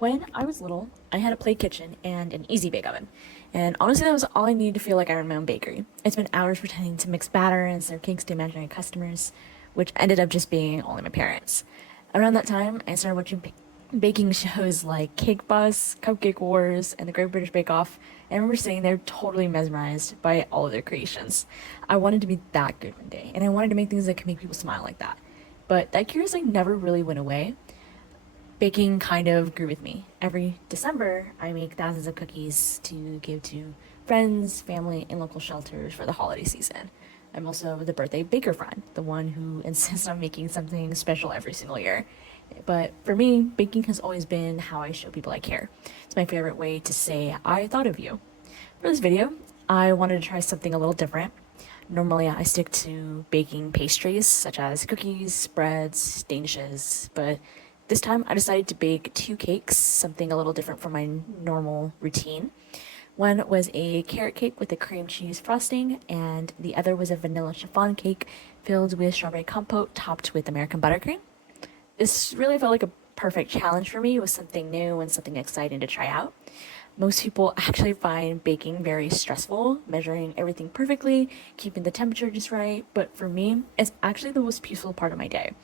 When I was little, I had a play kitchen and an easy bake oven. And honestly, that was all I needed to feel like I ran my own bakery. I spent hours pretending to mix batter and serve cakes to imaginary customers, which ended up just being only my parents. Around that time, I started watching baking shows like Cake Boss, Cupcake Wars, and the Great British Bake Off, and I remember sitting there totally mesmerized by all of their creations. I wanted to be that good one day, and I wanted to make things that could make people smile like that. But that curiosity never really went away. Baking kind of grew with me. Every December, I make thousands of cookies to give to friends, family, and local shelters for the holiday season. I'm also the birthday baker friend, the one who insists on making something special every single year. But for me, baking has always been how I show people I care. It's my favorite way to say, I thought of you. For this video, I wanted to try something a little different. Normally, I stick to baking pastries such as cookies, breads, danishes, but this time I decided to bake two cakes, something a little different from my normal routine. One was a carrot cake with a cream cheese frosting, and the other was a vanilla chiffon cake filled with strawberry compote topped with American buttercream. This really felt like a perfect challenge for me. It was something new and something exciting to try out. Most people actually find baking very stressful, measuring everything perfectly, keeping the temperature just right, but for me, it's actually the most peaceful part of my day.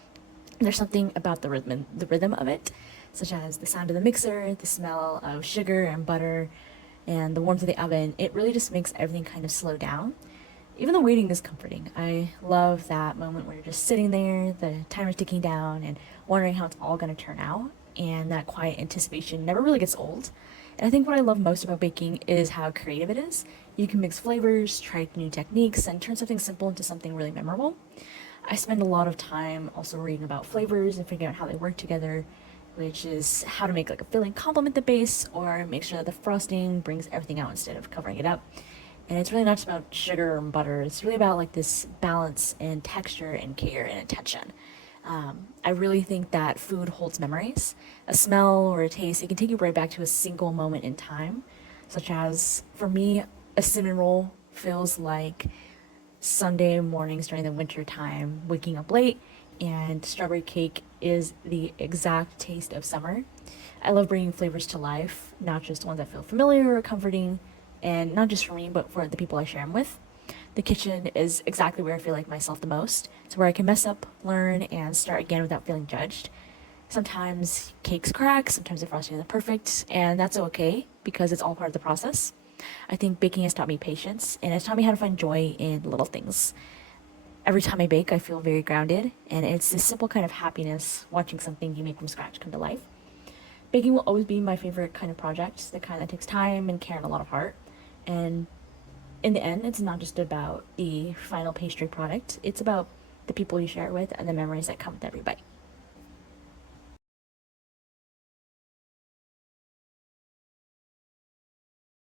There's something about the rhythm of it, such as the sound of the mixer, the smell of sugar and butter, and the warmth of the oven. It really just makes everything kind of slow down. Even the waiting is comforting. I love that moment where you're just sitting there, the timer's ticking down, and wondering how it's all going to turn out. And that quiet anticipation never really gets old. And I think what I love most about baking is how creative it is. You can mix flavors, try new techniques, and turn something simple into something really memorable. I spend a lot of time also reading about flavors and figuring out how they work together, which is how to make like a filling complement the base or make sure that the frosting brings everything out instead of covering it up. And it's really not just about sugar and butter, it's really about like this balance and texture and care and attention. I really think that food holds memories. A smell or a taste, it can take you right back to a single moment in time, such as for me, a cinnamon roll feels like Sunday mornings during the winter time, waking up late, and strawberry cake is the exact taste of summer. I love bringing flavors to life, not just ones that feel familiar or comforting, and not just for me, but for the people I share them with. The kitchen is exactly where I feel like myself the most. It's where I can mess up, learn, and start again without feeling judged. Sometimes cakes crack, sometimes the frosting isn't perfect, and that's okay because it's all part of the process. I think baking has taught me patience and it's taught me how to find joy in little things. Every time I bake, I feel very grounded, and it's this simple kind of happiness watching something you make from scratch come to life. Baking will always be my favorite kind of project, the kind that takes time and care and a lot of heart. And in the end, it's not just about the final pastry product, it's about the people you share it with and the memories that come with every bite.